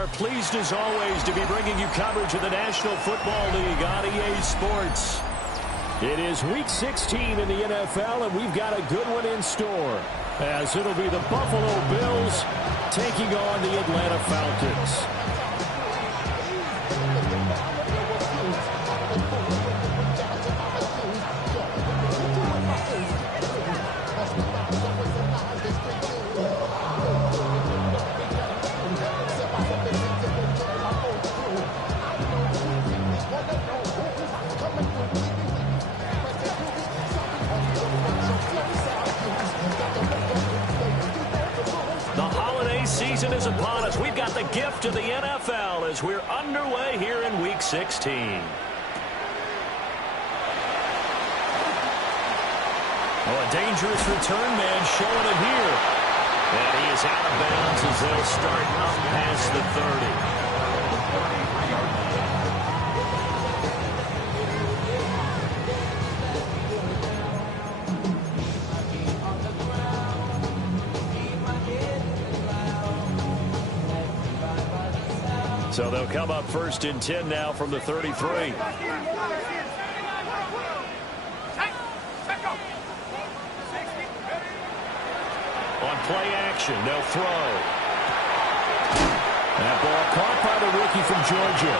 are pleased as always to be bringing you coverage of the National Football League on EA Sports. It is Week 16 in the NFL, and we've got a good one in store, as it'll be the Buffalo Bills taking on the Atlanta Falcons. Season is upon us. We've got the gift of the NFL as we're underway here in Week 16. Oh, a dangerous return man showing it here. And he is out of bounds as they'll start up past the 30. So they'll come up first and 10 now from the 33. On play action, they'll throw. That ball caught by the rookie from Georgia.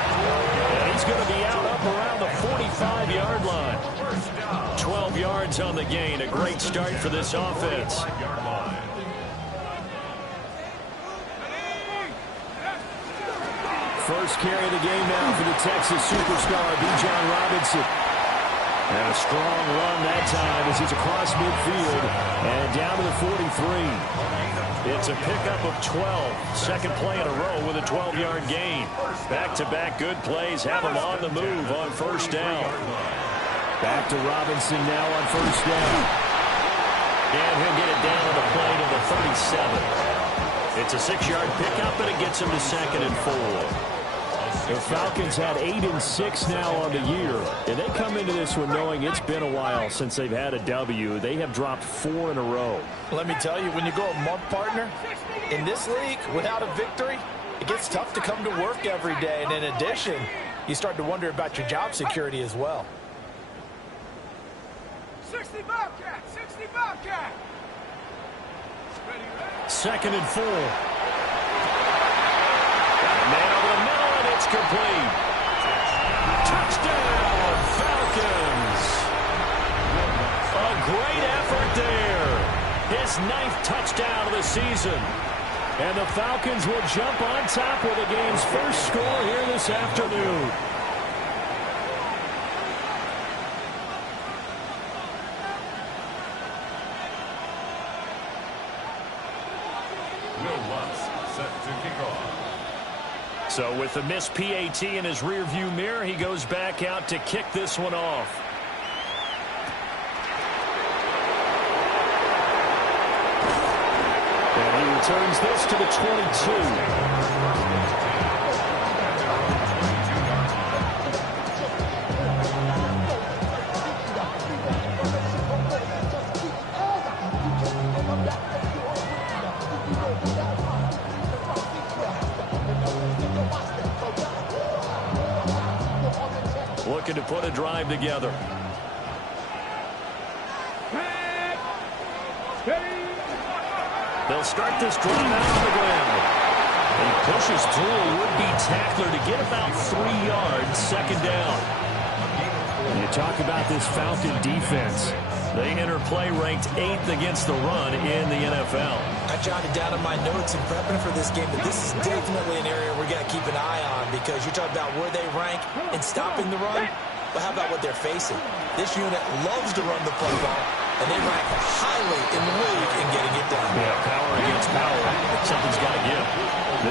And he's going to be out up around the 45-yard line. 12 yards on the gain. A great start for this offense. First carry of the game now for the Texas superstar, Bijan Robinson. And a strong run that time as he's across midfield and down to the 43. It's a pickup of 12. Second play in a row with a 12-yard gain. Back-to-back good plays have him on the move on first down. Back to Robinson now on first down. And he'll get it down on the play to the 37. It's a 6-yard pickup, and it gets him to 2nd and 4. The Falcons had 8 and 6 now on the year, and they come into this one knowing it's been a while since they've had a W. They have dropped 4 in a row. Let me tell you, when you go a month, partner, in this league, without a victory, it gets tough to come to work every day. And in addition, you start to wonder about your job security as well. 60 Bobcat, 60 Bobcat. 2nd and 4. Man over the middle, and it's complete. Touchdown, Falcons. A great effort there. His 9th touchdown of the season. And the Falcons will jump on top with the game's first score here this afternoon. So with the missed PAT in his rearview mirror, he goes back out to kick this one off. And he returns this to the 22. Looking to put a drive together. They'll start this drive out on the ground. He pushes through a would-be tackler to get about 3 yards, 2nd down. You talk about this Falcon defense. They enter play ranked 8th against the run in the NFL. I jotted down in my notes in prepping for this game that this is definitely an area we got to keep an eye on, because you talk about where they rank in stopping the run, but how about what they're facing? This unit loves to run the football, and they rank highly in the league in getting it done. Yeah, power against power. Something's got to give.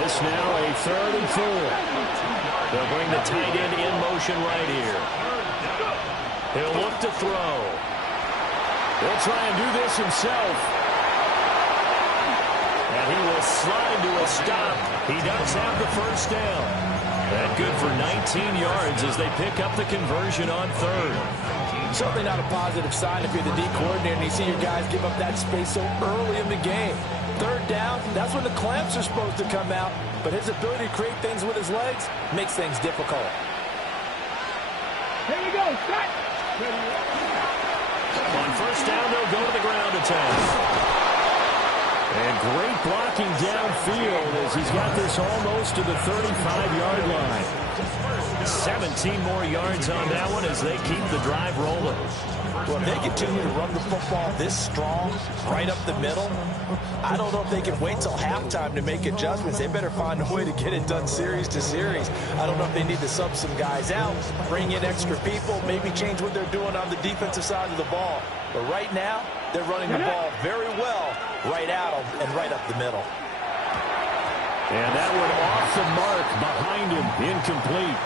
This now a 3rd and 4. They'll bring the tight end in motion right here. He'll look to throw. He'll try and do this himself. And he will slide to a stop. He does have the first down. That good for 19 yards as they pick up the conversion on 3rd. Certainly not a positive sign if you're the D coordinator and you see your guys give up that space so early in the game. Third down, that's when the clamps are supposed to come out, but his ability to create things with his legs makes things difficult. Here we go, set. On first down, they'll go to the ground attack. And great blocking downfield as he's got this almost to the 35-yard line. 17 more yards on that one as they keep the drive rolling. Well, if they continue to run the football this strong, right up the middle, I don't know if they can wait till halftime to make adjustments. They better find a way to get it done series to series. I don't know if they need to sub some guys out, bring in extra people, maybe change what they're doing on the defensive side of the ball. But right now, they're running the ball very well right at them and right up the middle. And that one off the mark behind him, incomplete.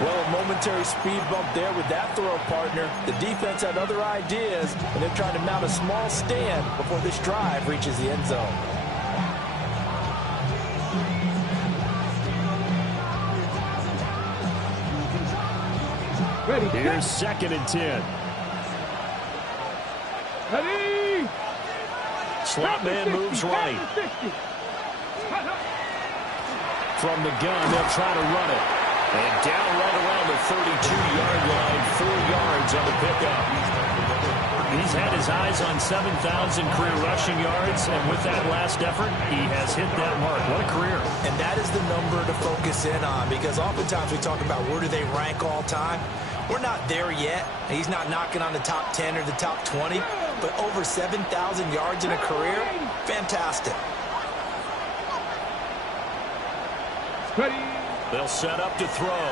Well, a momentary speed bump there with that throw, partner. The defense had other ideas, and they're trying to mount a small stand before this drive reaches the end zone. Ready, here's 2nd and 10. ready. Slot man moves right. From the gun, they'll try to run it. And down right around the 32-yard line, 4 yards on the pickup. He's had his eyes on 7,000 career rushing yards, and with that last effort, he has hit that mark. What a career. And that is the number to focus in on, because oftentimes we talk about where do they rank all time. We're not there yet. He's not knocking on the top 10 or the top 20, but over 7,000 yards in a career, fantastic. Ready. They'll set up to throw.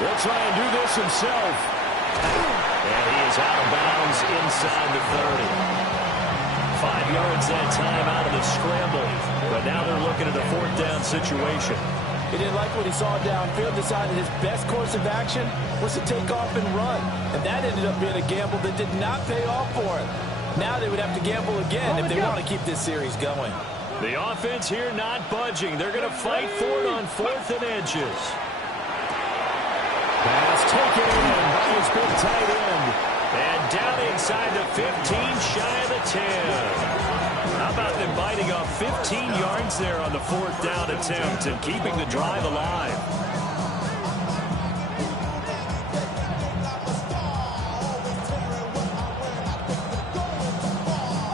They'll try and do this himself. And he is out of bounds inside the 30. 5 yards that time out of the scramble. But now they're looking at a 4th down situation. He didn't like what he saw downfield, decided his best course of action was to take off and run. And that ended up being a gamble that did not pay off for him. Now they would have to gamble again if they want to keep this series going. The offense here not budging. They're going to fight for it on 4th and inches. Pass taken in by his big tight end. And down inside the 15, shy of the 10. How about them biting off 15 yards there on the 4th down attempt and keeping the drive alive?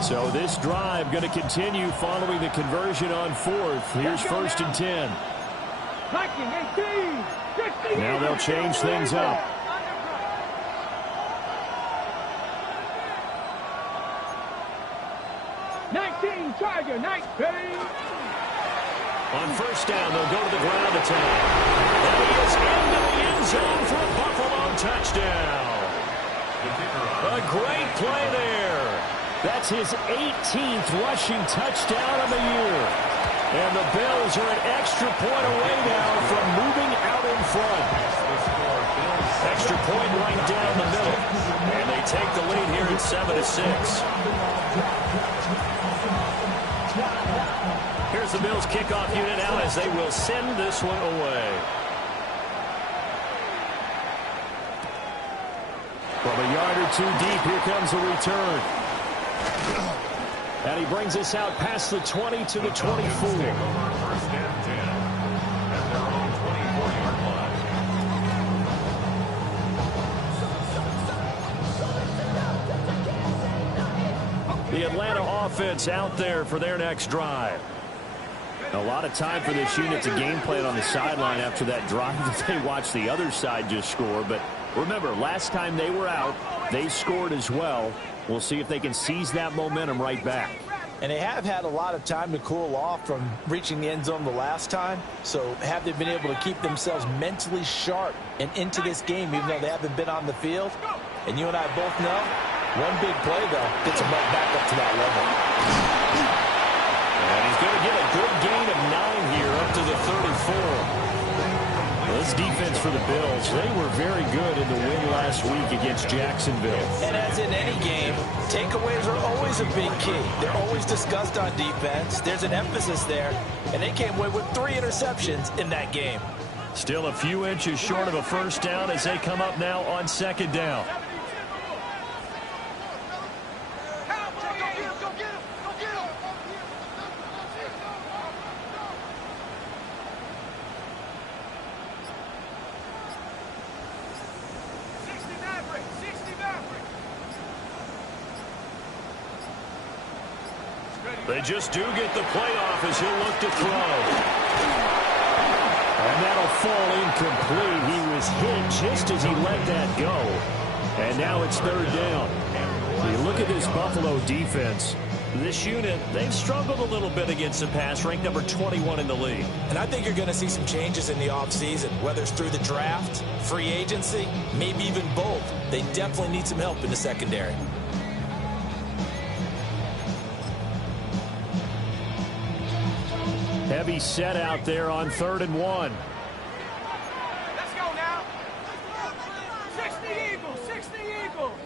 So this drive going to continue following the conversion on 4th. Here's 1st and 10. Now they'll change things up. Tiger, nice, ready. On first down, they'll go to the ground attack. And he is into the end zone for a Buffalo touchdown. A great play there. That's his 18th rushing touchdown of the year. And the Bills are an extra point away now from moving out in front. Extra point right down the middle. And they take the lead here at 7-6. Here's the Bills kickoff unit now as they will send this one away. From a yard or two deep, here comes a return. And he brings us out past the 20 to the 24. First and 10 at their own 24-yard line. The Atlanta offense out there for their next drive. A lot of time for this unit to game plan on the sideline after that drive that they watched the other side just score. But remember, last time they were out, they scored as well. We'll see if they can seize that momentum right back. And they have had a lot of time to cool off from reaching the end zone the last time. So have they been able to keep themselves mentally sharp and into this game, even though they haven't been on the field? And you and I both know, one big play, though, gets them right back up to that level. And he's going to get a good gain of 9 here up to the 34. This defense for the Bills, they were very good in the win last week against Jacksonville. And as in any game, takeaways are always a big key. They're always discussed on defense. There's an emphasis there, and they came away with 3 interceptions in that game. Still a few inches short of a first down as they come up now on second down. They just do get the playoff as he'll look to throw. And that'll fall incomplete. He was hit just as he let that go. And now it's third down. You look at this Buffalo defense. This unit, they've struggled a little bit against the pass, ranked number 21 in the league. And I think you're going to see some changes in the offseason, whether it's through the draft, free agency, maybe even both. They definitely need some help in the secondary. Heavy set out there on 3rd and 1. Let's go now. 60 Eagles, 60 Eagles.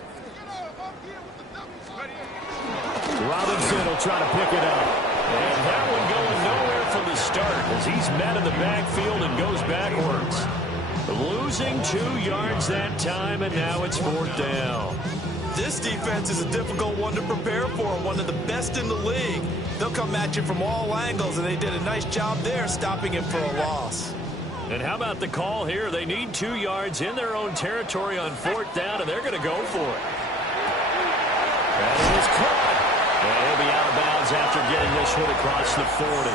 Robinson will try to pick it up. And that one going nowhere from the start as he's met in the backfield and goes backwards. Losing 2 yards that time, and now it's 4th down. This defense is a difficult one to prepare for, one of the best in the league. They'll come at you from all angles, and they did a nice job there stopping him for a loss. And how about the call here? They need 2 yards in their own territory on 4th down, and they're going to go for it. And it is caught. And he'll be out of bounds after getting this one across the 40.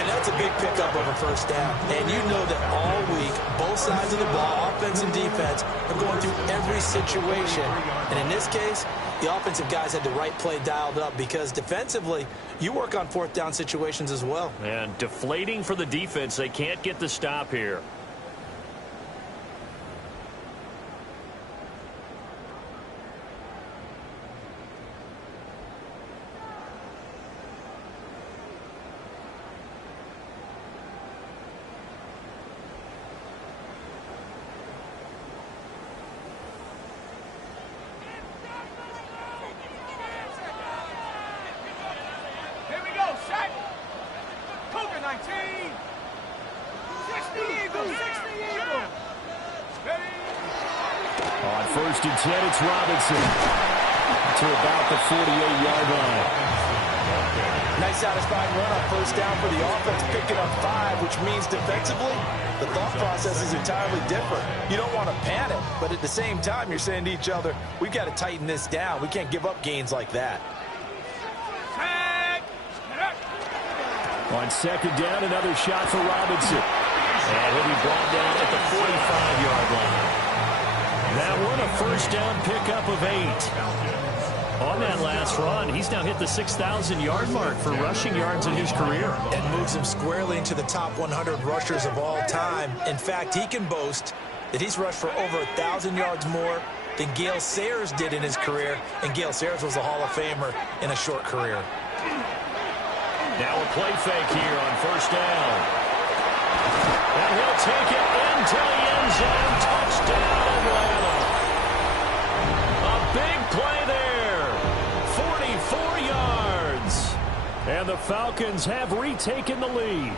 And that's a big pickup of a first down. And you know that all week, both sides of the ball, offense and defense, are going through every situation. And in this case, the offensive guys had the right play dialed up because defensively, you work on 4th down situations as well. And deflating for the defense. They can't get the stop here. On 1st and 10, it's Robinson to about the 48-yard line. Nice satisfying run on 1st down for the offense, picking up 5, which means defensively, the thought process is entirely different. You don't want to panic, but at the same time, you're saying to each other, we've got to tighten this down. We can't give up gains like that. On 2nd down, another shot for Robinson. And he'll be brought down at the 45-yard line. That one a 1st down pickup of 8. On that last run, he's now hit the 6,000-yard mark for rushing yards in his career. And moves him squarely into the top 100 rushers of all time. In fact, he can boast that he's rushed for over 1,000 yards more than Gale Sayers did in his career. And Gale Sayers was a Hall of Famer in a short career. Now a play fake here on 1st down. And he'll take it into the end zone. Touchdown, Atlanta. A big play there. 44 yards. And the Falcons have retaken the lead.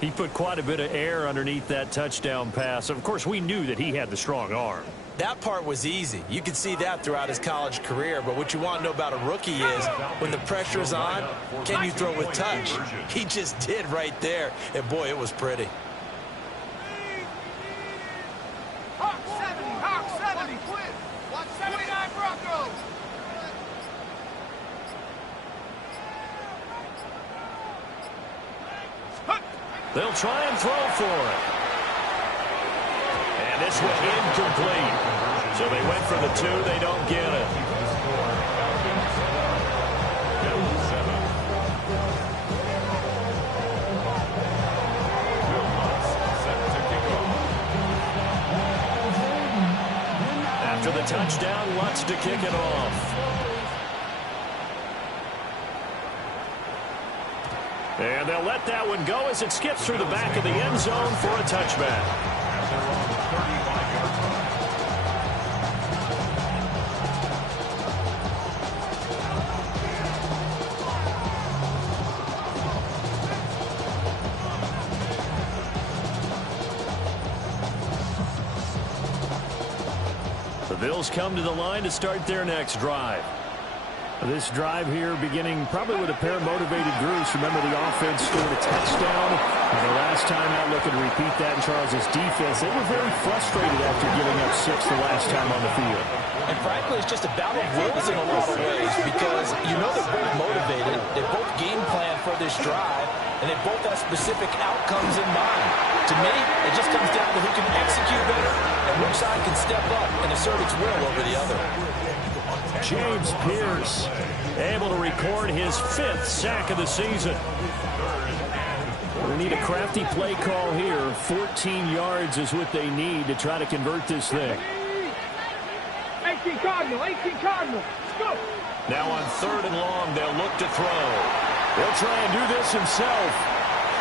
He put quite a bit of air underneath that touchdown pass. Of course, we knew that he had the strong arm. That part was easy. You could see that throughout his college career. But what you want to know about a rookie is when the pressure's on, can you throw with touch? He just did right there. And, boy, it was pretty. Hawk 70, Hawk 70. Watch 79 Broncos. They'll try and throw for it. And this one incomplete. So they went for the 2. They don't get it. After the touchdown, Lutz to kick it off. And they'll let that one go as it skips through the back of the end zone for a touchback. The Bills come to the line to start their next drive. This drive here beginning probably with a pair of motivated groups. Remember, the offense scored a touchdown. And the last time out, looking to repeat that in Charles' defense. They were very frustrated after giving up 6 the last time on the field. And frankly, it's just a battle of wills in a lot of ways because you know they're both motivated. They both game plan for this drive, and they both have specific outcomes in mind. To me, it just comes down to who can execute better and which side can step up and assert its will over the other. James Pierce able to record his 5th sack of the season. We need a crafty play call here. 14 yards is what they need to try to convert this thing. 18 Cardinal, 18 Cardinal. Let's go. Now on 3rd and long, they'll look to throw. He'll try and do this himself.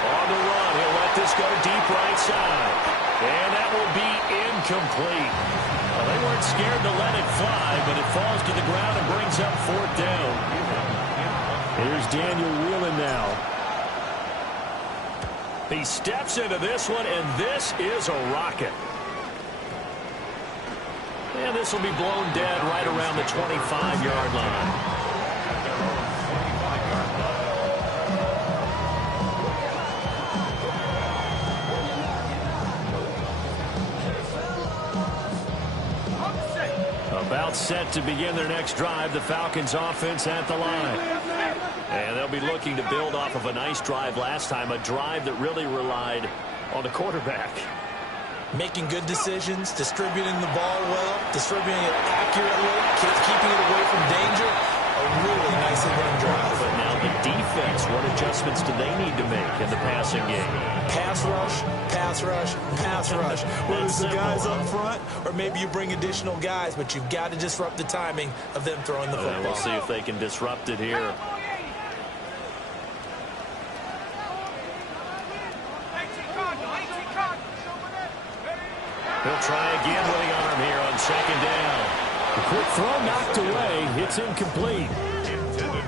On the run, he'll let this go deep right side. And that will be incomplete. Well, they weren't scared to let it fly, but it falls to the ground and brings up 4th down. Here's Daniel Whelan now. He steps into this one, and this is a rocket. And this will be blown dead right around the 25-yard line. About set to begin their next drive, the Falcons offense at the line. And they'll be looking to build off of a nice drive last time, a drive that really relied on the quarterback. Making good decisions, distributing the ball well, distributing it accurately, keeping it away from danger. A really nicely run drive. But now the defense, what adjustments do they need to make in the passing game? Pass rush, pass rush, pass rush. Whether it's the guys up front or maybe you bring additional guys, but you've got to disrupt the timing of them throwing the football. We'll see if they can disrupt it here. He'll try again with the arm here on 2nd down. The quick throw knocked away. It's incomplete.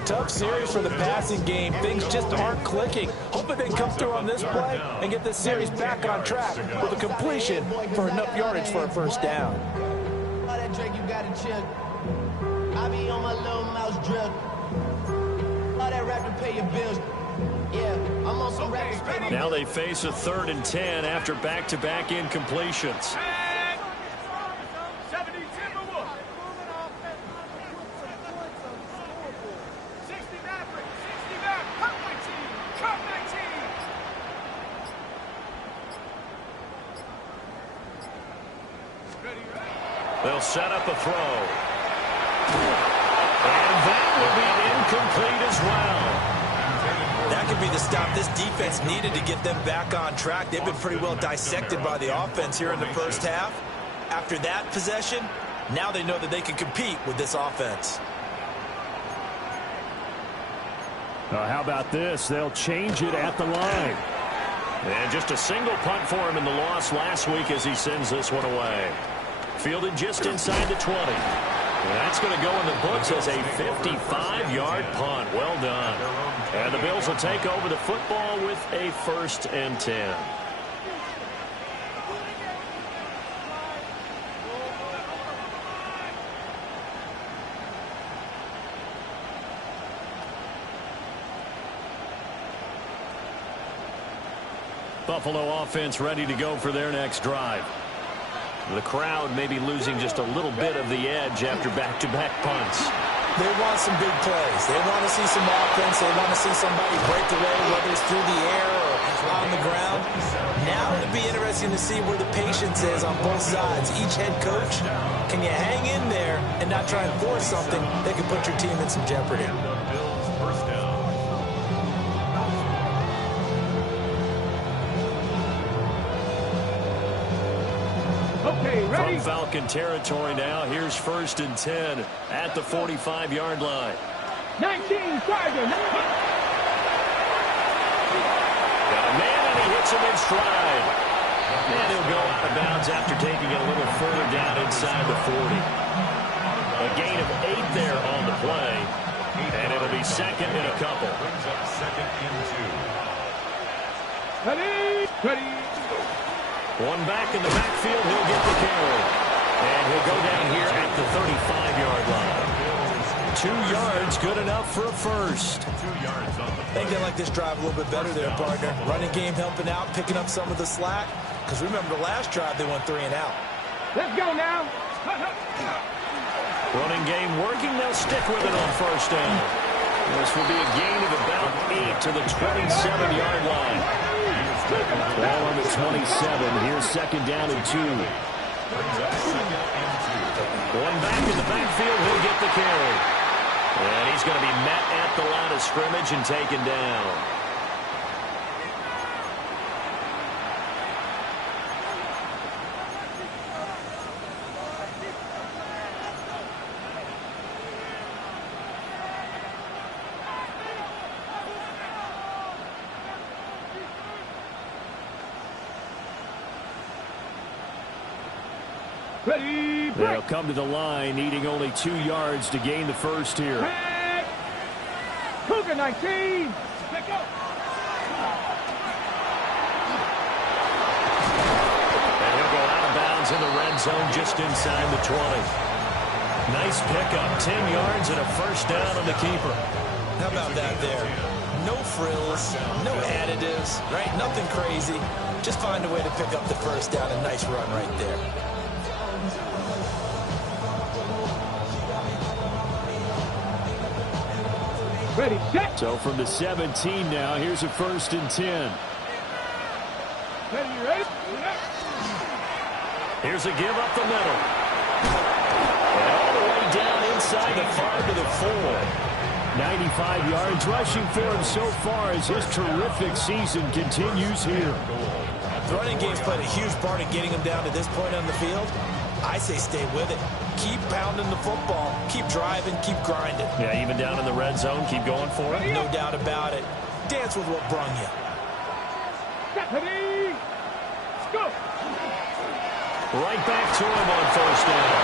Tough series for the passing game. Things just aren't clicking. Hoping they come through on this play and get this series back on track with a completion for enough yardage for a 1st down. All that Drake, you got to chill. I be on my little mouse drill. All that rap to pay your bills. Yeah, I'm on some rap to pay my bills. Now they face a 3rd and 10 after back-to-back incompletions. They'll set up a throw. And that will be incomplete as well. That could be the stop this defense needed to get them back on track. They've been pretty well dissected by the offense here in the 1st half. After that possession, now they know that they can compete with this offense. How about this? They'll change it at the line. And just a single punt for him in the loss last week as he sends this one away. Fielded just inside the 20. And that's going to go in the books as a 55-yard punt. Well done. And the Bills will take over the football with a 1st and 10. Buffalo offense ready to go for their next drive. The crowd may be losing just a little bit of the edge after back-to-back punts. They want some big plays. They want to see some offense. They want to see somebody break away, whether it's through the air or on the ground. Now it'll be interesting to see where the patience is on both sides. Each head coach, can you hang in there and not try and force something that could put your team in some jeopardy? From Falcon territory now, here's 1st and 10 at the 45-yard line. 19, Tiger. Got a man, and he hits him in stride. And he'll go out of bounds after taking it a little further down inside the 40. A gain of 8 there on the play. And it'll be 2nd and a couple. Ready. One back in the backfield, he'll get the carry. And he'll go down here 35-yard line. 2 yards, good enough for a first. 2 yards on the play. I think they like this drive a little bit better there, partner. Running game helping out, picking up some of the slack. Because remember the last drive, they went 3 and out. Let's go now. Running game working. They'll stick with it on first down. This will be a gain of about 8 to the 27-yard line. Ball on the 27. Here's second down and 2. One back in the backfield. He'll get the carry. And he's going to be met at the line of scrimmage and taken down. Ready, break. They'll come to the line, needing only 2 yards to gain the first here. Back. Cougar 19. Pick up. And he'll go out of bounds in the red zone just inside the 20. Nice pickup, 10 yards and a first down on the keeper. How about that there? No frills, no additives, right? Nothing crazy. Just find a way to pick up the first down. A nice run right there. Ready, set. So from the 17 now, here's a 1st and 10. Ready, ready. Here's a give up the middle. And all the way down inside the 5 to the 4. 95 yards rushing for him so far as his terrific season continues here. The running game's played a huge part in getting him down to this point on the field. I say stay with it. Keep pounding the football. Keep driving. Keep grinding. Yeah, even down in the red zone, keep going for it. No doubt about it. Dance with what brung you. Ready, go. Right back to him on first down.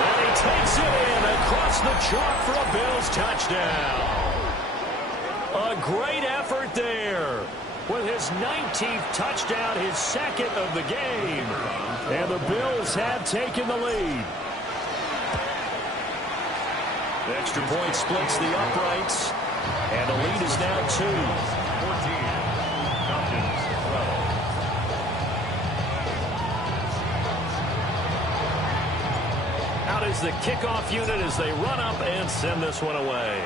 And he takes it in across the chalk for a Bills touchdown. A great effort there. With his 19th touchdown, his 2nd of the game. And the Bills have taken the lead. The extra point splits the uprights. And the lead is now 2. 14. Out is the kickoff unit as they run up and send this one away.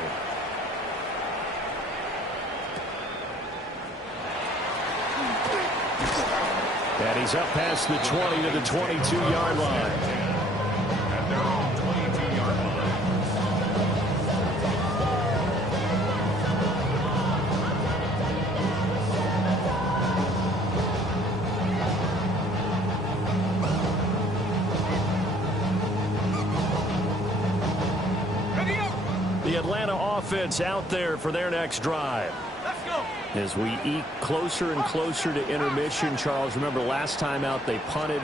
And he's up past the 20 to the 22-yard line. At their own 22-yard line. Ready up. The Atlanta offense out there for their next drive. Let's go. As we eke closer and closer to intermission, Charles, remember last time out they punted.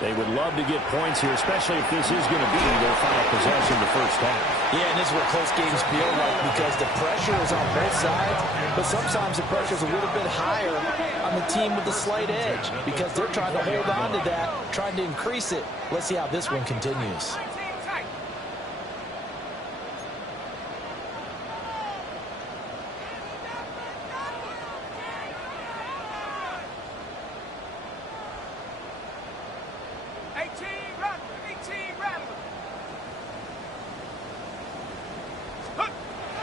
They would love to get points here, especially if this is going to be their final possession the first half. Yeah, and this is what close games feel like because the pressure is on both sides, but sometimes the pressure is a little bit higher on the team with the slight edge because they're trying to hold on to that, trying to increase it. Let's see how this one continues.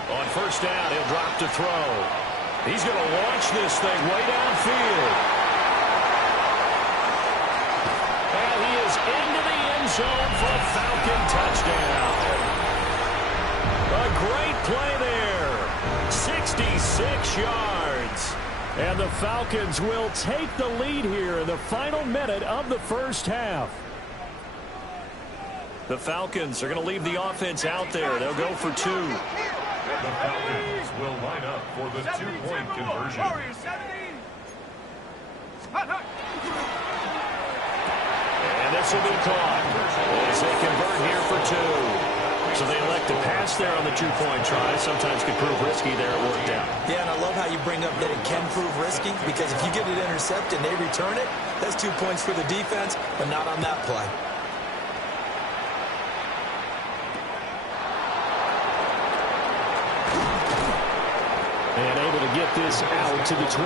On first down, he'll drop to throw. He's going to launch this thing way downfield. And he is into the end zone for a Falcon touchdown. A great play there. 66 yards. And the Falcons will take the lead here in the final minute of the first half. The Falcons are going to leave the offense out there. They'll go for 2. The Falcons will line up for the 2-point conversion. And this will be caught as they convert here for 2. So they elect to pass there on the 2-point try. Sometimes can prove risky there. It worked out. Yeah, and I love how you bring up that it can prove risky because if you get it intercepted and they return it, that's 2 points for the defense, but not on that play. get this out to the 25.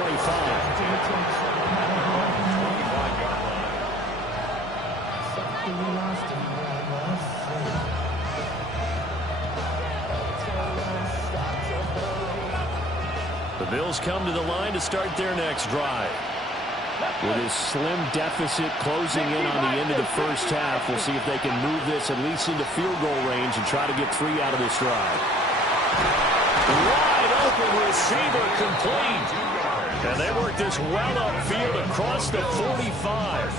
The Bills come to the line to start their next drive. With his slim deficit closing in on the end of the first half, we'll see if they can move this at least into field goal range and try to get 3 out of this drive. Wide open receiver complete. And they work this well upfield across the 45.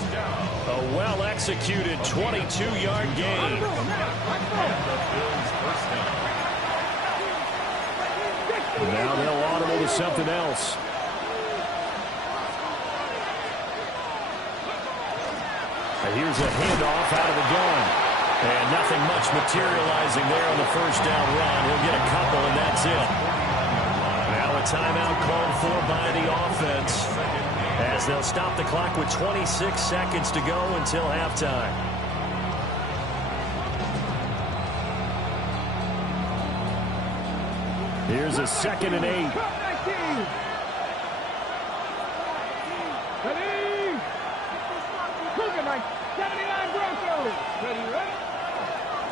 A well-executed 22-yard gain. Now they'll audible to something else. Here's a handoff out of the gun. And nothing much materializing there on the first down run. He'll get a couple, and that's it. Now a timeout called for by the offense, as they'll stop the clock with 26 seconds to go until halftime. Here's a 2nd and 8.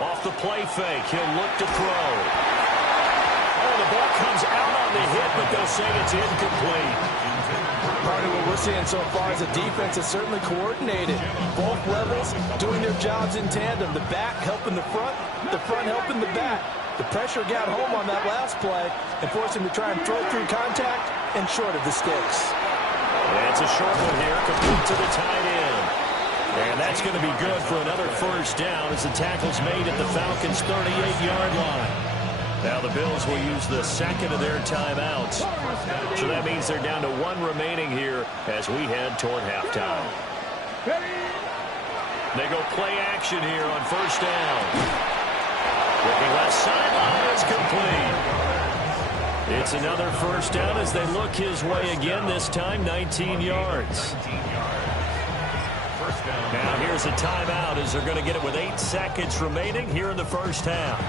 Off the play fake, he'll look to throw. Oh, the ball comes out on the hit, but they'll say it's incomplete. Part of what we're seeing so far is the defense is certainly coordinated. Both levels doing their jobs in tandem. The back helping the front helping the back. The pressure got home on that last play and forced him to try and throw through contact and short of the sticks. And it's a short one here, complete to the tight end. And that's going to be good for another first down as the tackle's made at the Falcons' 38-yard line. Now the Bills will use the second of their timeouts. So that means they're down to 1 remaining here as we head toward halftime. They go play action here on first down. Looking left sideline is complete. It's another first down as they look his way again, this time 19 yards. Now here's a timeout as they're going to get it with 8 seconds remaining here in the first half.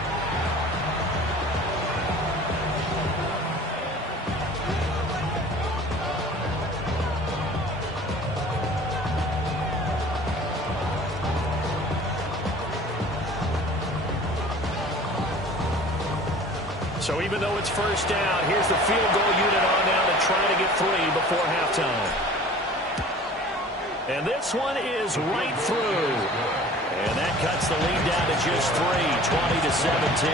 So even though it's first down, here's the field goal unit on now to try to get 3 before halftime. And this one is right through. And that cuts the lead down to just 3, 20-17.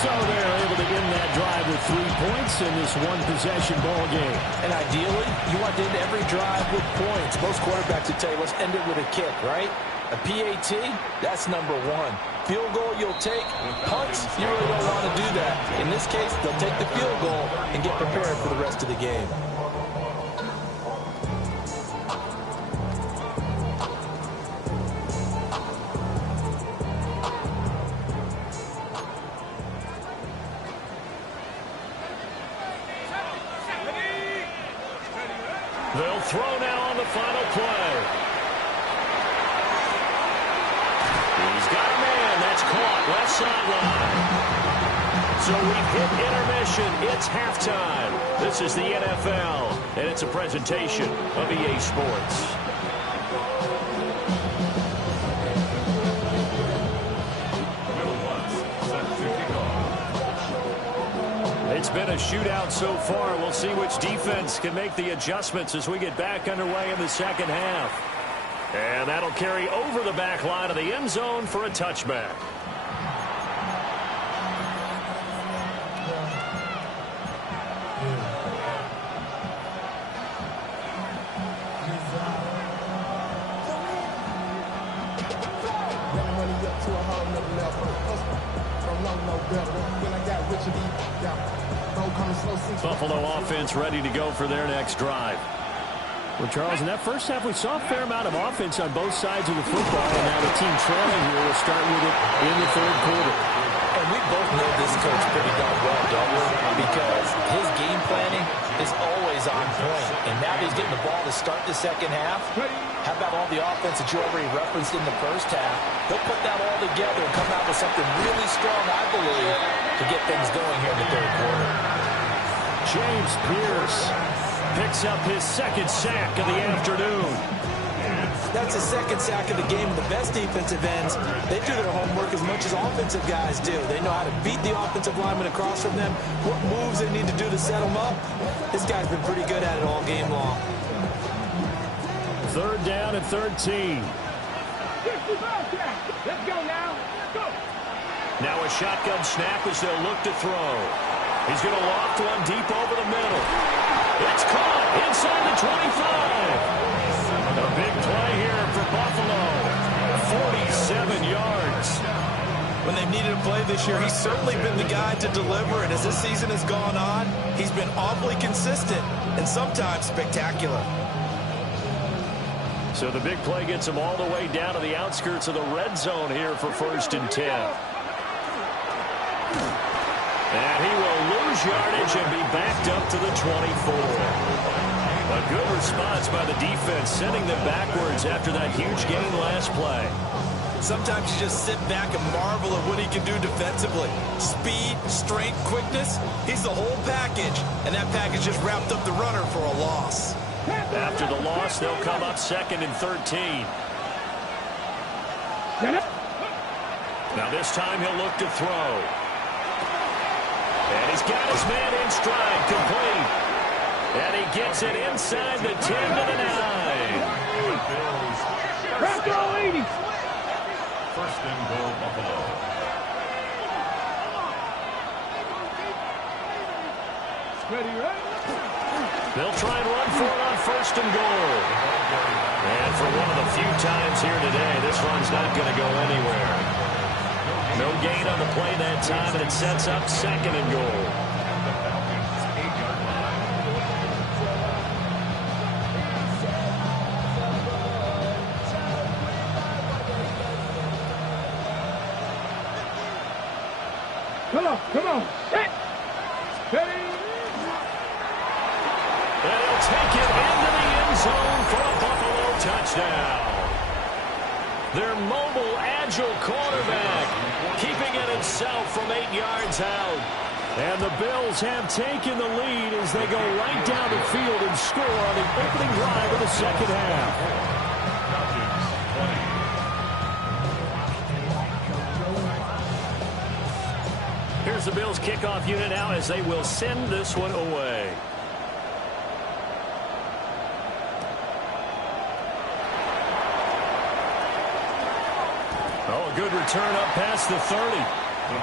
So they're able to end that drive with 3 points in this one-possession ball game. And ideally, you want to end every drive with points. Most quarterbacks would tell you, let's end it with a kick, right? A PAT, that's number 1. Field goal you'll take. Punts, you really don't want to do that. In this case, they'll take the field goal and get prepared for the rest of the game. They'll throw now on the final play. He's got a man. That's caught. Left sideline. So we've hit intermission. It's halftime. This is the NFL, and it's a presentation of EA Sports. It's been a shootout so far. We'll see which defense can make the adjustments as we get back underway in the second half. And that'll carry over the back line of the end zone for a touchback. Buffalo offense ready to go for their next drive. Well, Charles, in that first half, we saw a fair amount of offense on both sides of the football, and now the team trailing here will start with it in the third quarter. And we both know this coach pretty darn well, don't we? Because his game planning is always on point. And now that he's getting the ball to start the second half, how about all the offense that you already referenced in the first half? He'll put that all together and come out with something really strong, I believe, to get things going here in the third quarter. James Pierce picks up his second sack of the afternoon. That's his second sack of the game. The best defensive ends, they do their homework as much as offensive guys do. They know how to beat the offensive lineman across from them, what moves they need to do to set them up. This guy's been pretty good at it all game long. Third down and 13. Let's go now. Go. Now a shotgun snap as they'll look to throw. He's going to loft one deep over the middle. It's caught inside the 25. A big play here for Buffalo. 47 yards. When they've needed a play this year, he's certainly been the guy to deliver. And as this season has gone on, he's been awfully consistent and sometimes spectacular. So the big play gets him all the way down to the outskirts of the red zone here for 1st and 10. And he will lose yardage and be backed up to the 24. A good response by the defense, sending them backwards after that huge gain last play. Sometimes you just sit back and marvel at what he can do defensively. Speed, strength, quickness, he's the whole package. And that package just wrapped up the runner for a loss. After the loss, they'll come up 2nd and 13. Now this time he'll look to throw. And he's got his man in stride, complete. And he gets it inside the 10 to the 9. Back all 80. 1st and goal, Buffalo. Ready, right? They'll try and run for it on 1st and goal. And for one of the few times here today, this run's not going to go anywhere. No gain on the play that time, and it sets up 2nd and goal. Come on. Set. Ready. They'll take it into the end zone for a Buffalo touchdown. Their mobile, agile quarterback keeping it himself from 8 yards out. And the Bills have taken the lead as they go right down the field and score on the opening drive of the second half. Here's the Bills kickoff unit now as they will send this one away. Oh, a good return up past the 30.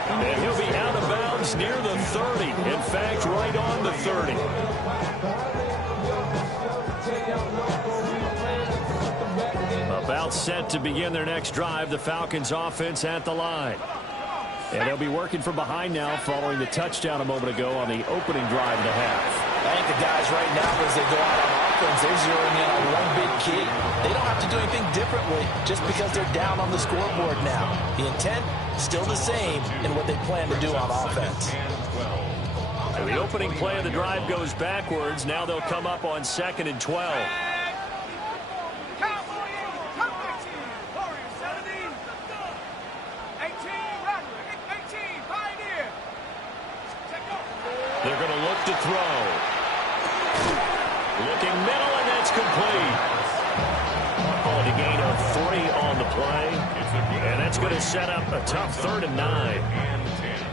And he'll be out of bounds near the 30. In fact, right on the 30. About set to begin their next drive, the Falcons offense at the line. And they'll be working from behind now following the touchdown a moment ago on the opening drive of the half. I think the guys right now, as they go out on offense, they're zeroing in on one big key. They don't have to do anything differently just because they're down on the scoreboard now. The intent, still the same in what they plan to do on offense. So the opening play of the drive goes backwards. Now they'll come up on 2nd and 12. They're going to look to throw. Looking middle, and that's complete. Called a gain of 3 on the play. And that's going to set up a tough 3rd and 9.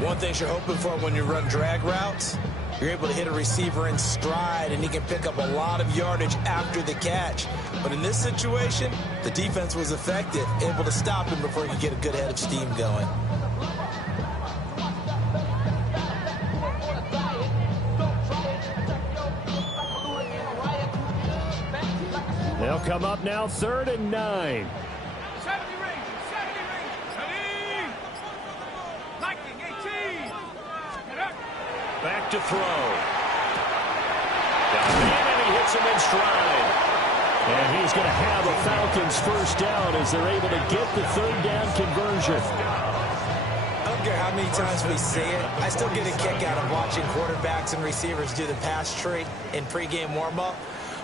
One thing you're hoping for when you run drag routes, you're able to hit a receiver in stride, and he can pick up a lot of yardage after the catch. But in this situation, the defense was effective, able to stop him before he could get a good head of steam going. They'll come up now 3rd and 9. 70 range. 70 range. Ready. Lightning 18. Back to throw. Got him, and he hits him in stride. And he's going to have a Falcons first down as they're able to get the 3rd down conversion. I don't care how many times we see it. I still get a kick out of watching quarterbacks and receivers do the pass tree in pregame warm-up.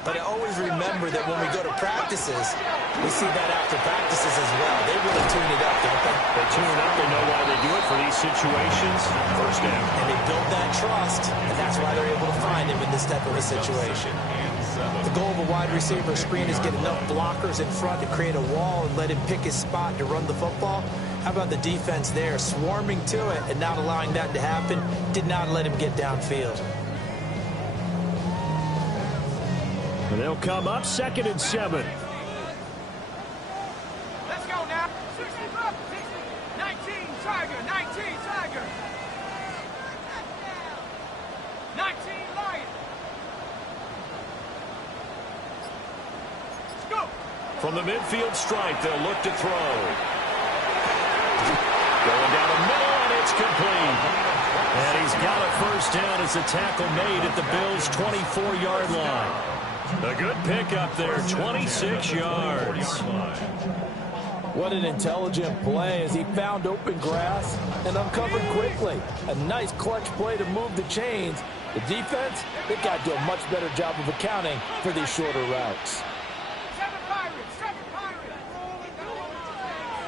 But I always remember that when we go to practices, we see that after practices as well. They really tune it up, don't they? They tune it up. They know why they do it for these situations, first down. And they build that trust, and that's why they're able to find him in this type of a situation. The goal of a wide receiver screen is get enough blockers in front to create a wall and let him pick his spot to run the football. How about the defense there, swarming to it and not allowing that to happen? Did not let him get downfield. And they'll come up 2nd and 7. Let's go now. 65, 19, Tiger, 19, Tiger. 19, Lion. Let's go. From the midfield stripe, they'll look to throw. Going down the middle, and it's complete. And he's got a first down as the tackle made at the Bills' 24-yard line. A good pickup there, 26 yards. What an intelligent play as he found open grass and uncovered quickly. A nice clutch play to move the chains. The defense, they've got to do a much better job of accounting for these shorter routes. 7 Pirates, 7 Pirates.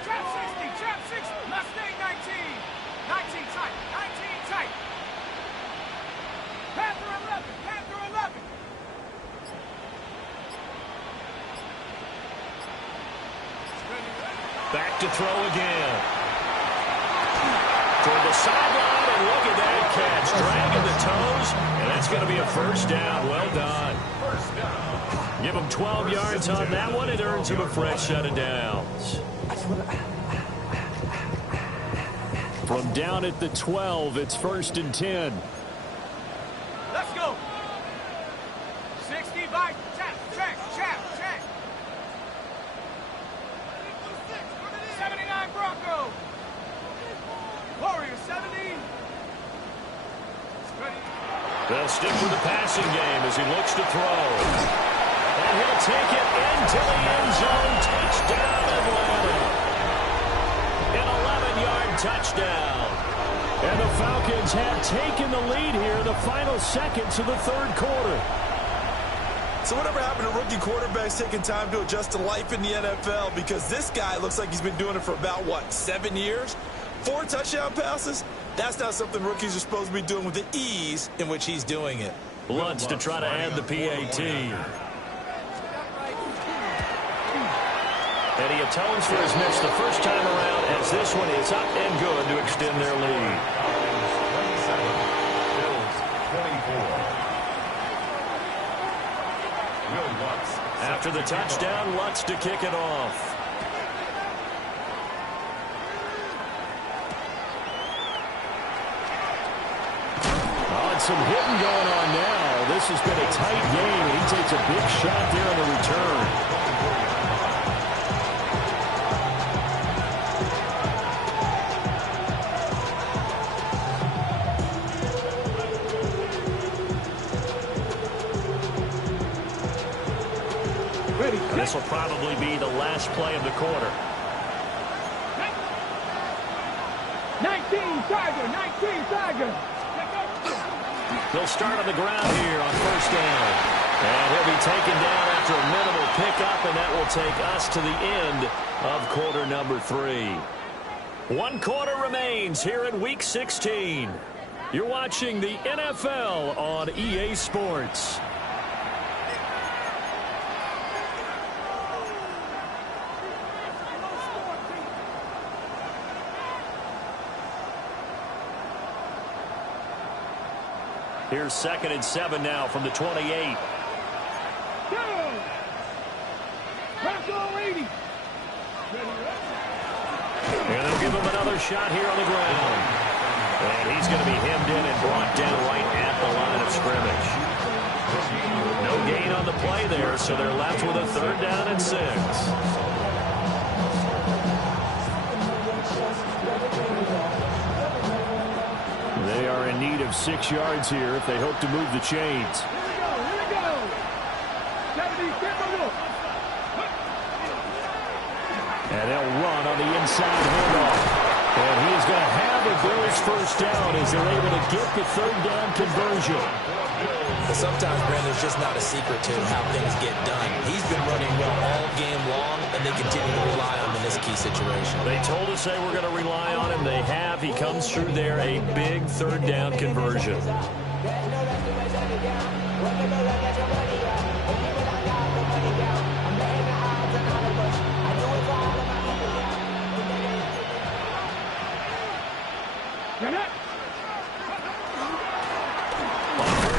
Trap 60, trap 60. Mustang 19. 19 tight, 19 tight. Panther 11, Panther 11. Back to throw again. Toward the sideline, and look at that catch. Dragging the toes, and that's going to be a first down. Well done. Give him 12 yards on that one. It earns him a fresh set of downs. From down at the 12, it's 1st and 10. Let's go. 60 by check, check, check, check. 79 Bronco. Warriors 70. They'll stick with the passing game as he looks to throw. And he'll take it into the end zone. Touchdown, Atlanta. An 11-yard touchdown. And the Falcons have taken the lead here in the final seconds of the 3rd quarter. So whatever happened to rookie quarterbacks taking time to adjust to life in the NFL? Because this guy looks like he's been doing it for about, 7 years? 4 touchdown passes? That's not something rookies are supposed to be doing with the ease in which he's doing it. Lutz to try to add the PAT. And he atones for his miss the first time around as this one is up and good to extend their lead. After the touchdown, Lutz to kick it off. Some hitting going on now. This has been a tight game, and he takes a big shot there on the return. And this will probably be the last play of the quarter. 19 Tiger, 19 Tiger. They'll start on the ground here on first down. And he'll be taken down after a minimal pickup, and that will take us to the end of quarter number 3. 1 quarter remains here in Week 16. You're watching the NFL on EA Sports. Here's 2nd and 7 now from the 28. Go! Bronco 80. And they'll give him another shot here on the ground. And he's going to be hemmed in and brought down right at the line of scrimmage. No gain on the play there, so they're left with a 3rd down and 6. They are in need of 6 yards here if they hope to move the chains. Here we go. 70, And they'll run on the inside handoff. And he is going to have the Bills his first down as they're able to get the third down conversion. But sometimes, Brandon, it's just not a secret to how things get done. He's been running well all game long, and they continue to rely on him in this key situation. They told us they were going to rely on him. They have. He comes through there, a big third down conversion.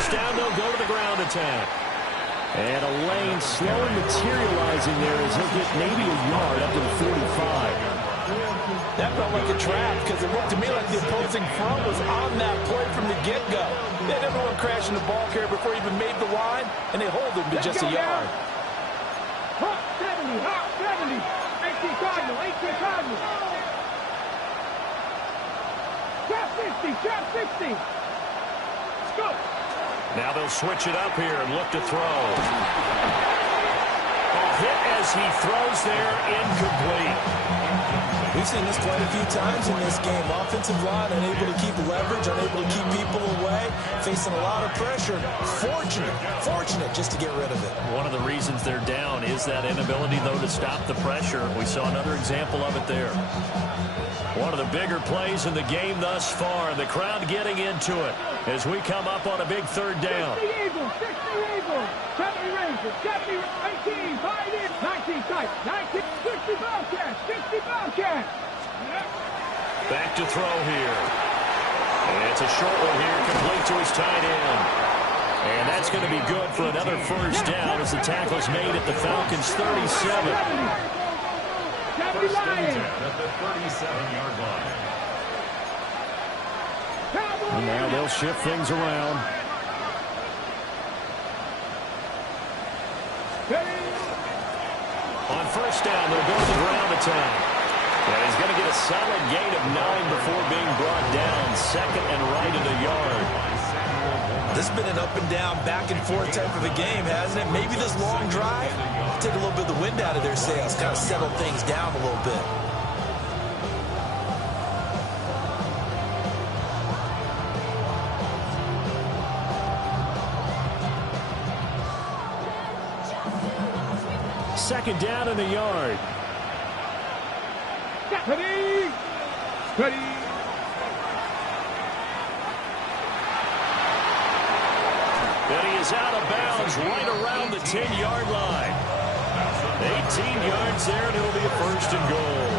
Down, they'll go to the ground attack. And a lane slowly materializing there as he'll get maybe a yard up to the 45. That felt like a trap because it looked to me like the opposing front was on that play from the get-go. They had everyone crashing the ball carrier before he even made the line, and they hold him to just a yard. Hot 70, hot 70. 18 Cardinal, 18 Cardinal. Trap 60, trap 60. Let's go. Now they'll switch it up here and look to throw. A hit as he throws there, incomplete. We've seen this quite a few times in this game. Offensive line unable to keep leverage, unable to keep people away, facing a lot of pressure. Fortunate just to get rid of it. One of the reasons they're down is that inability, though, to stop the pressure. We saw another example of it there. One of the bigger plays in the game thus far. The crowd getting into it as we come up on a big third down. 60 Eagles, 60 Eagles, 70 Rangers, 70, 18, 5 in, 19 tight, 19, 60 Bobcats, 60 Bobcats. Back to throw here. And it's a short one here, complete to his tight end. And that's going to be good for another first down as the tackle's made at the Falcons' 37. First and 10 at the 37-yard line. And now they'll shift things around. On first down, they'll go to the ground attack. And he's going to get a solid gain of 9 before being brought down. Second and right in the yard. This has been an up and down, back and forth type of a game, hasn't it? Maybe this long drive take a little bit of the wind out of their sails, kind of settle things down a little bit. Second down in the yard. Ready, ready. And he is out of bounds right around the 10-yard line. 18 yards there, and it'll be a first and goal.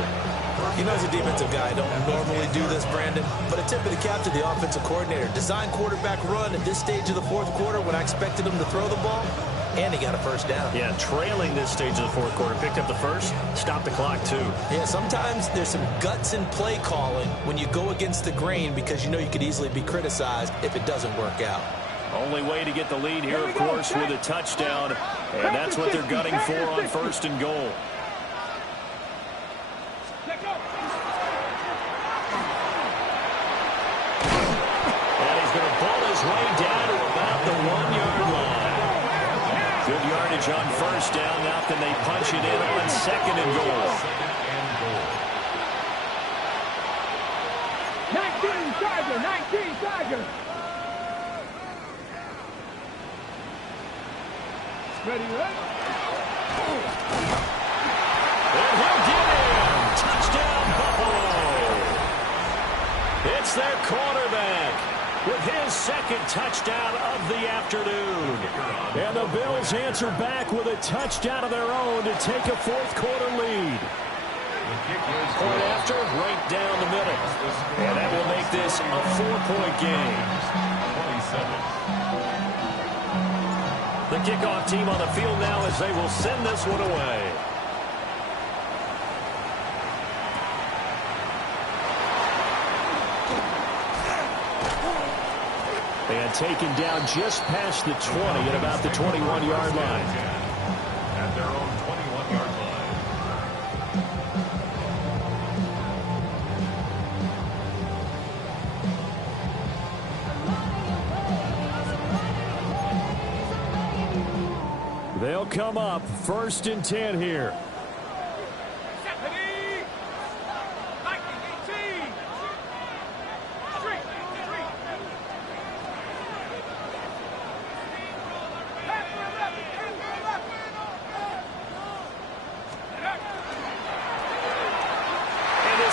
You know, as a defensive guy, I don't normally do this, Brandon, but a tip of the cap to the offensive coordinator. Design quarterback run at this stage of the fourth quarter when I expected him to throw the ball, and he got a first down. Yeah, trailing this stage of the fourth quarter. Picked up the first, stopped the clock, too. Yeah, sometimes there's some guts in play calling when you go against the grain because you know you could easily be criticized if it doesn't work out. Only way to get the lead here, of course, with a touchdown, and that's what they're gunning for on first and goal. And he's going to pull his way down to about the 1-yard line. Good yardage on first down. Now can they punch it in on second and goal? 19 Tiger, 19 Tiger. Ready, right? And he'll get in. Touchdown, Buffalo. It's their quarterback with his second touchdown of the afternoon. And the Bills answer back with a touchdown of their own to take a fourth quarter lead. Point after, right down the middle. And that will make this a 4-point game. 27. The kickoff team on the field now as they will send this one away. And taken down just past the 20 at about the 21-yard line. At their own 21-yard line. They'll come up first and 10 here.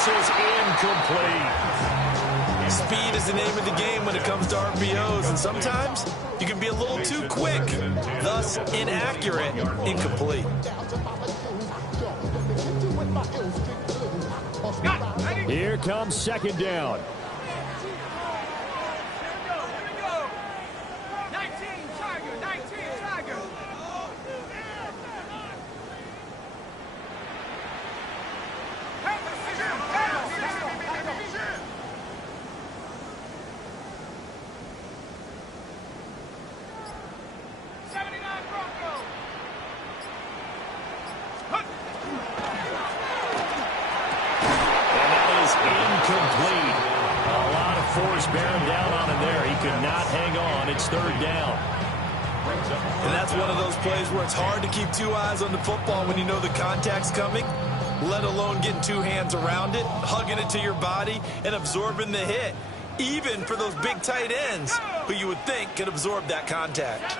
is incomplete. Speed is the name of the game when it comes to RPOs, and sometimes you can be a little too quick, thus inaccurate, incomplete. Here comes second down. Bearing down on him there. He could not hang on. It's third down. And that's one of those plays where it's hard to keep two eyes on the football when you know the contact's coming, let alone getting two hands around it, hugging it to your body, and absorbing the hit. Even for those big tight ends who you would think could absorb that contact.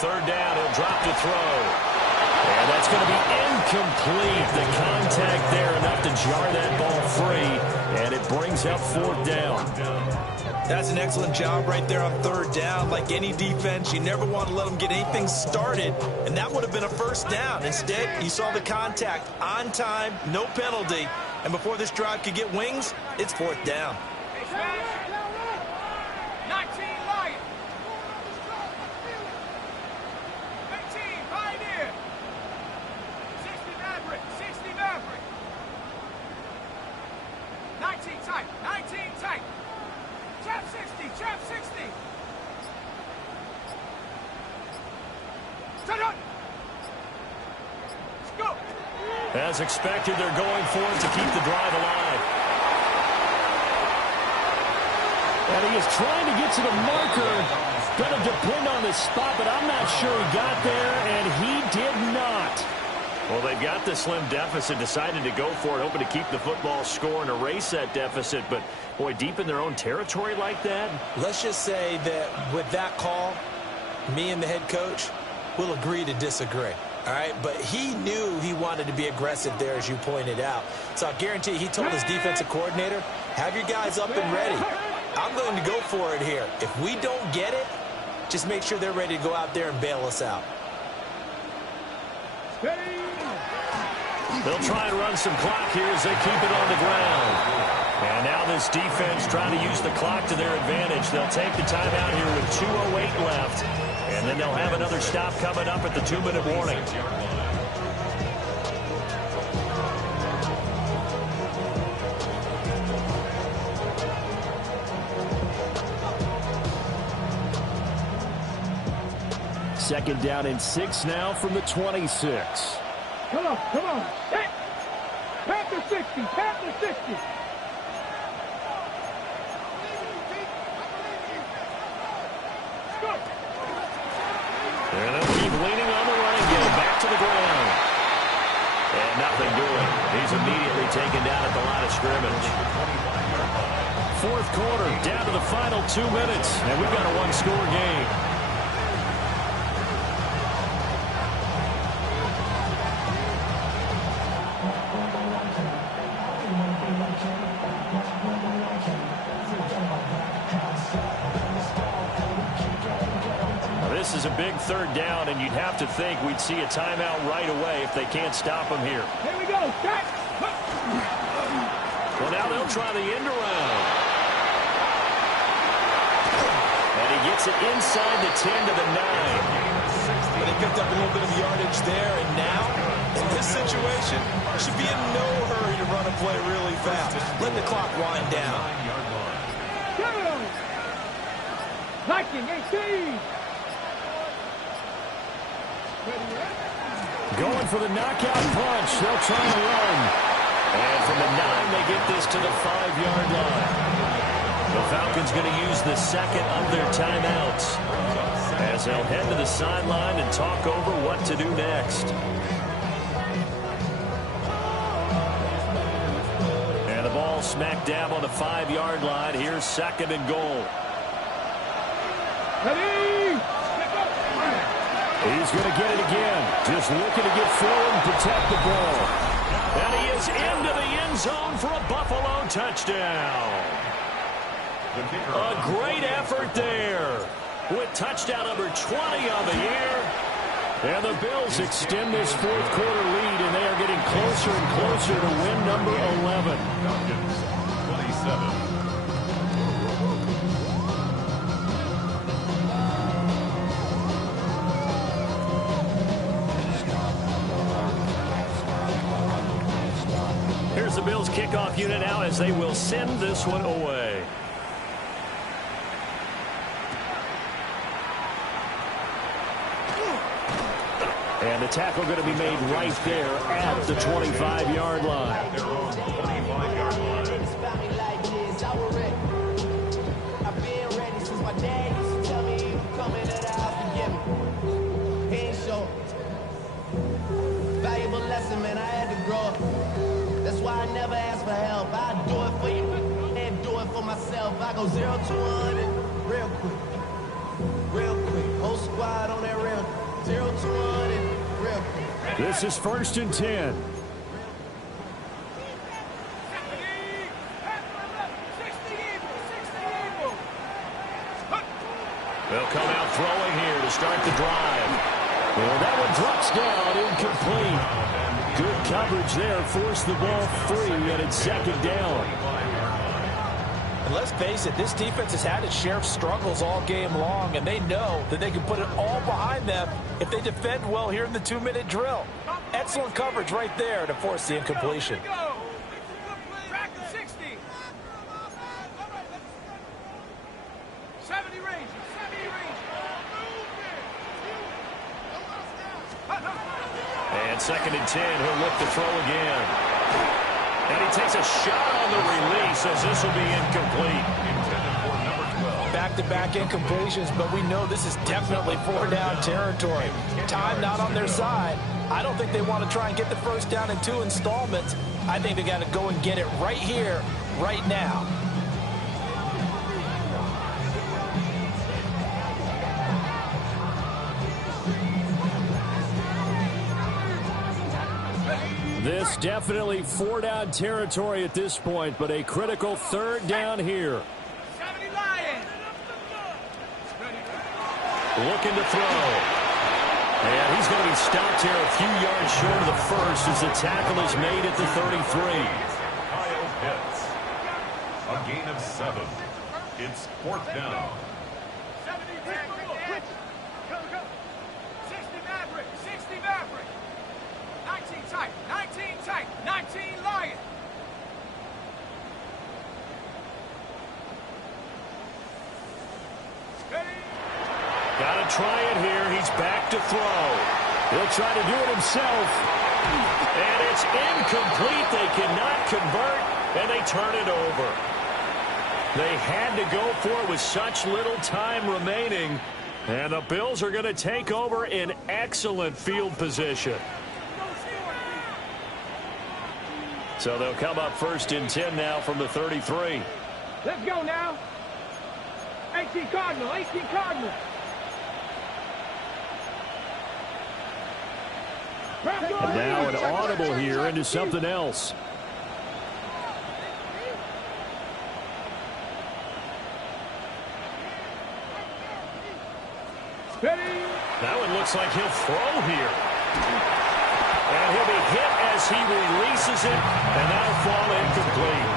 3rd down, he'll drop to throw. And that's going to be incomplete. The contact there enough to jar that ball free, and it brings up 4th down. That's an excellent job right there on 3rd down. Like any defense, you never want to let them get anything started, and that would have been a 1st down. Instead, you saw the contact on time, no penalty, and before this drive could get wings, it's 4th down. 19 Lions. 18 Pioneer. 60 Maverick. 60 Maverick. 19 tight. 19 tight. Trap 60. Trap 60. Turn up. Let's go. As expected, they're going for it to keep the drive alive. And he is trying to get to the marker. Going to depend on the spot, but I'm not sure he got there, and he did not. Well, they've got the slim deficit, decided to go for it, hoping to keep the football score and erase that deficit. But, boy, deep in their own territory like that. Let's just say that with that call, me and the head coach will agree to disagree. All right, but he knew he wanted to be aggressive there, as you pointed out. So I guarantee he told his defensive coordinator, have your guys up and ready. I'm going to go for it here. If we don't get it, just make sure they're ready to go out there and bail us out. They'll try and run some clock here as they keep it on the ground. And now this defense trying to use the clock to their advantage. They'll take the timeout here with 2:08 left. And then they'll have another stop coming up at the 2-minute warning. Second down and 6 now from the 26. Come on, come on. Hey. Panther 60, Panther 60. And they'll keep leaning on the running game. Back to the ground. And nothing doing. He's immediately taken down at the line of scrimmage. 4th quarter, down to the final 2 minutes. And we've got a one-score game. This is a big 3rd down, and you'd have to think we'd see a timeout right away if they can't stop him here. Here we go. Start. Well, now they'll try the end around. And he gets it inside the 10 to the 9. But he picked up a little bit of yardage there, and now, in this situation, should be in no hurry to run a play really fast. Let the clock wind down. Viking 18. Going for the knockout punch. They'll try and run. And from the 9, they get this to the 5-yard line. The Falcons going to use the second of their timeouts. as they'll head to the sideline and talk over what to do next. And the ball smack dab on the 5-yard line. Here's 2nd and goal. He's going to get it again. Just looking to get forward and protect the ball. And he is into the end zone for a Buffalo touchdown. A great effort there with touchdown number 20 on the year. And the Bills extend this 4th quarter lead, and they are getting closer and closer to win number 11. 27. Here's the Bills kickoff unit now as they will send this one away. And the tackle going to be made right there at the 25-yard line. I've been ready since my dad used to tell me he would come into the house to get me. He ain't show. Valuable lesson, man, I had to grow up. That's why I never ask for help. I do it for you and do it for myself. I go 0 to 100 real quick. Real quick. Whole squad on that real 0 to 100 real quick. This is 1st and 10. They'll come out throwing here to start the drive. Well, that one drops down, incomplete. Good coverage there, forced the ball free, and it's 2nd down. And let's face it, this defense has had its share of struggles all game long, and they know that they can put it all behind them if they defend well here in the 2-minute drill. Excellent coverage right there to force the incompletion. Track the 60. 70 range. 70 range. And 2nd and 10, he'll look to throw again. And he takes a shot on the release as this will be incomplete. Intended for number 12. Back-to-back incompletions, but we know this is definitely 4-down territory. Time not on their side. I don't think they want to try and get the first down in 2 installments. I think they got to go and get it right here, right now. This definitely 4-down territory at this point, but a critical 3rd down here. 70 Lions. Looking to throw. And he's going to be stopped here a few yards short of the first as the tackle is made at the 33. Kyle Pitts. A gain of 7. It's 4th down. 70 Maverick. Go, go. 60 Maverick. 60 Maverick. 19 tight. 19 tight. 19 Lion. Got to try it here. He's back to throw. He'll try to do it himself. And it's incomplete. They cannot convert, and they turn it over. They had to go for it with such little time remaining. And the Bills are going to take over in excellent field position. So they'll come up 1st and 10 now from the 33. Let's go now. 18 Cardinal. 18 Cardinal. And now an audible here into something else. That one looks like he'll throw here. And he'll be hit as he releases it, and that'll fall incomplete.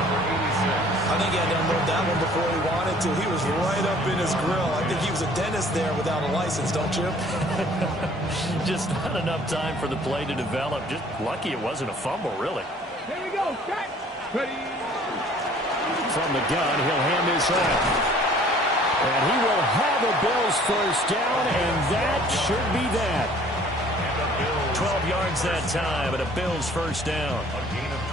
I think he had to unload that one before he wanted to. He was right up in his grill. I think he was a dentist there without a license, don't you? Just not enough time for the play to develop. Just lucky it wasn't a fumble, really. Here we go. Start. Ready. From the gun, he'll hand this off. And he will have a Bills first down, and that should be that. 12 yards that time, and a Bills first down.